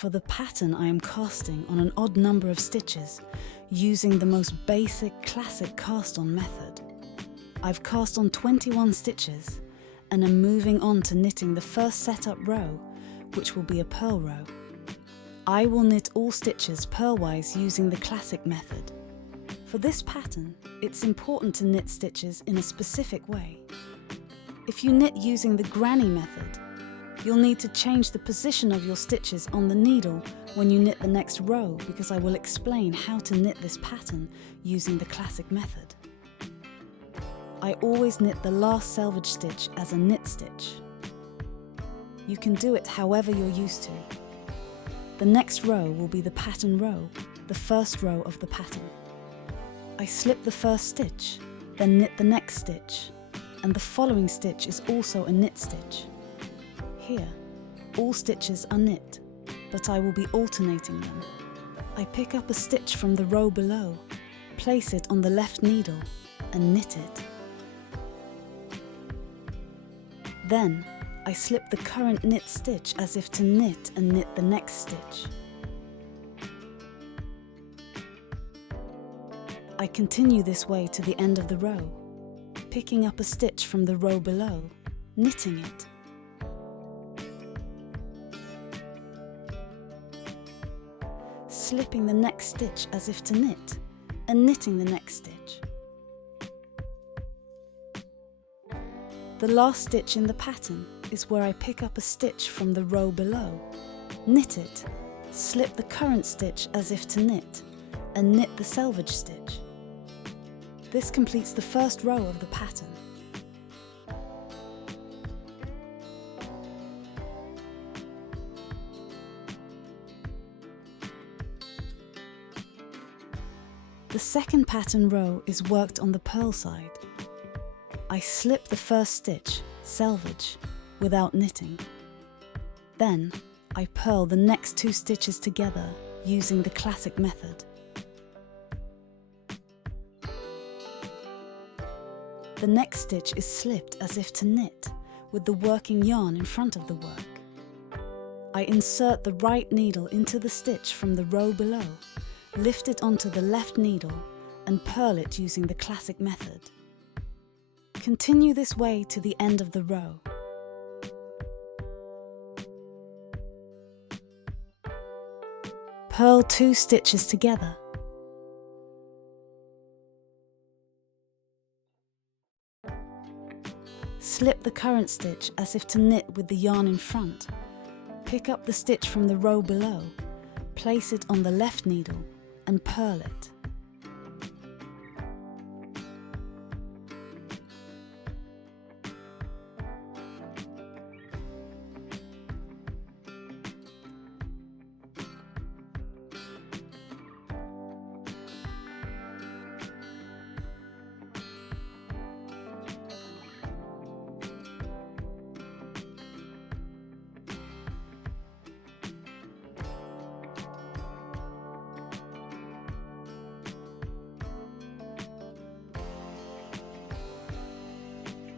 For the pattern I am casting on an odd number of stitches using the most basic classic cast-on method. I've cast on 21 stitches and am moving on to knitting the first setup row, which will be a purl row. I will knit all stitches purlwise using the classic method. For this pattern, it's important to knit stitches in a specific way. If you knit using the granny method, you'll need to change the position of your stitches on the needle when you knit the next row, because I will explain how to knit this pattern using the classic method. I always knit the last selvage stitch as a knit stitch. You can do it however you're used to. The next row will be the pattern row, the first row of the pattern. I slip the first stitch, then knit the next stitch, and the following stitch is also a knit stitch. Here, all stitches are knit, but I will be alternating them. I pick up a stitch from the row below, place it on the left needle, and knit it. Then, I slip the current knit stitch as if to knit and knit the next stitch. I continue this way to the end of the row, picking up a stitch from the row below, knitting it. Slipping the next stitch as if to knit, and knitting the next stitch. The last stitch in the pattern is where I pick up a stitch from the row below, knit it, slip the current stitch as if to knit, and knit the selvage stitch. This completes the first row of the pattern. The second pattern row is worked on the purl side. I slip the first stitch, selvage, without knitting. Then, I purl the next two stitches together using the classic method. The next stitch is slipped as if to knit, with the working yarn in front of the work. I insert the right needle into the stitch from the row below, lift it onto the left needle, and purl it using the classic method. Continue this way to the end of the row. Purl 2 stitches together. Slip the current stitch as if to knit with the yarn in front. Pick up the stitch from the row below, place it on the left needle, and purl it.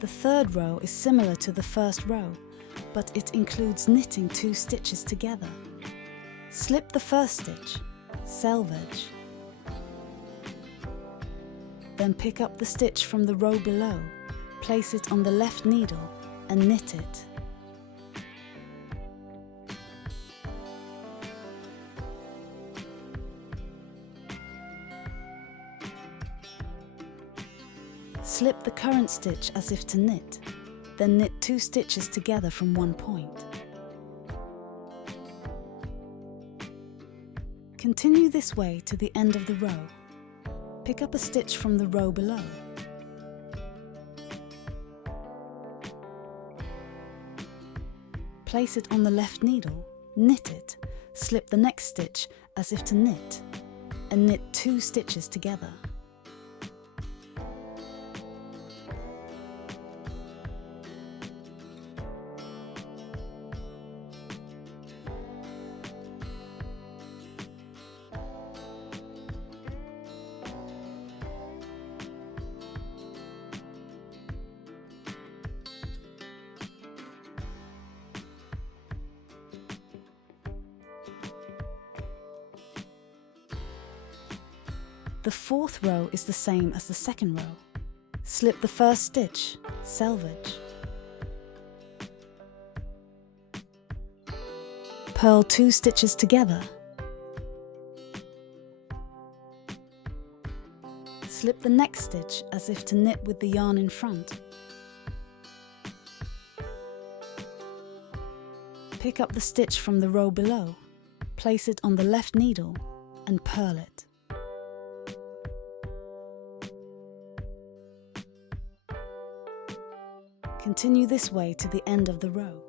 The third row is similar to the first row, but it includes knitting 2 stitches together. Slip the first stitch, selvage. Then pick up the stitch from the row below, place it on the left needle, and knit it. Slip the current stitch as if to knit, then knit 2 stitches together from one point. Continue this way to the end of the row. Pick up a stitch from the row below. Place it on the left needle, knit it, slip the next stitch as if to knit, and knit 2 stitches together. The fourth row is the same as the second row. Slip the first stitch, selvage. Purl 2 stitches together. Slip the next stitch as if to knit with the yarn in front. Pick up the stitch from the row below, place it on the left needle and purl it. Continue this way to the end of the row.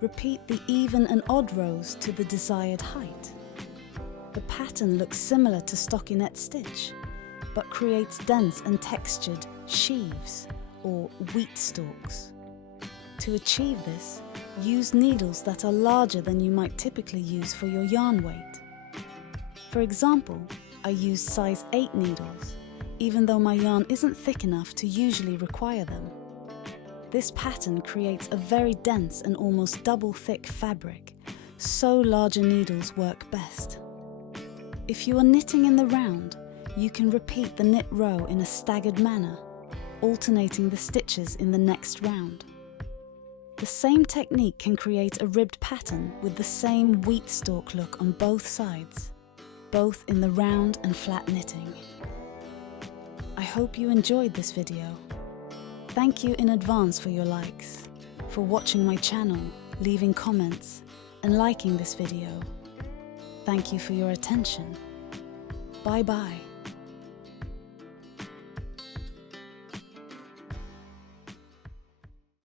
Repeat the even and odd rows to the desired height. The pattern looks similar to stockinette stitch, but creates dense and textured sheaves or wheat stalks. To achieve this, use needles that are larger than you might typically use for your yarn weight. For example, I use size 8 needles, even though my yarn isn't thick enough to usually require them. This pattern creates a very dense and almost double thick fabric, so larger needles work best. If you are knitting in the round, you can repeat the knit row in a staggered manner, alternating the stitches in the next round. The same technique can create a ribbed pattern with the same wheat stalk look on both sides, both in the round and flat knitting. I hope you enjoyed this video. Thank you in advance for your likes, for watching my channel, leaving comments, and liking this video. Thank you for your attention. Bye bye.